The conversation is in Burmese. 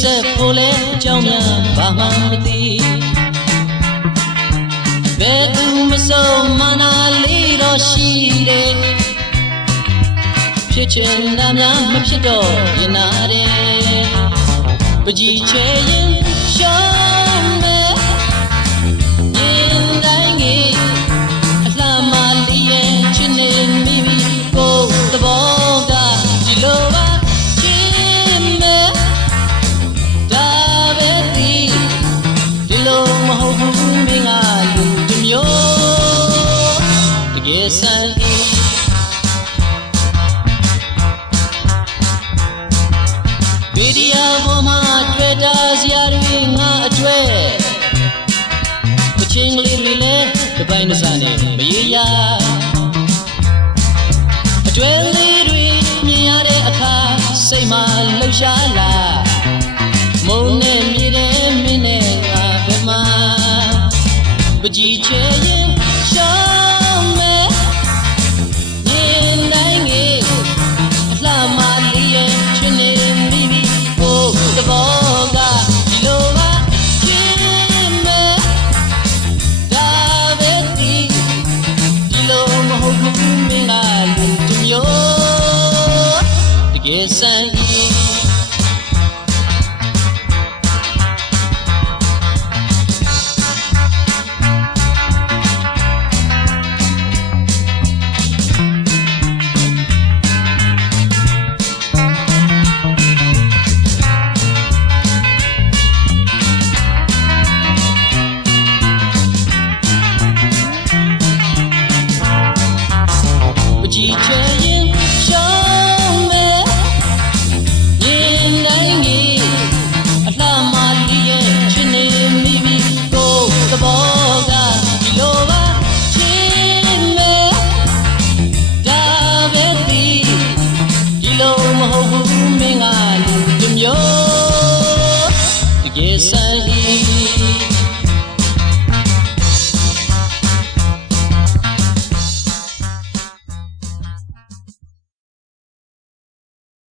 ဆက်ဖို့လဲကြောင်းများဘာမှမသိဘယ်သူမဆုံးမနာလေးတော့ရှိတယ်ဖြစ်ချင်တာများမဖြစ်တော့ရင်နာတယ်ပကြီးချေ ဗီဒီယိုပေါ်မှာတွေ့တာစရာတွေငါအတွေ့အချင်းကလေးတွေလည်းတစ်ပိုင်းတစ်စနဲ့မရေရအတွေ့လေးတွေမြင်ရတဲ့အခါစိတ်မှလှုပ်ရှားလာမုံနဲ့မြေတဲ့မင်းနဲ့ငါဘယ်မှာပကြီးချေ sun. say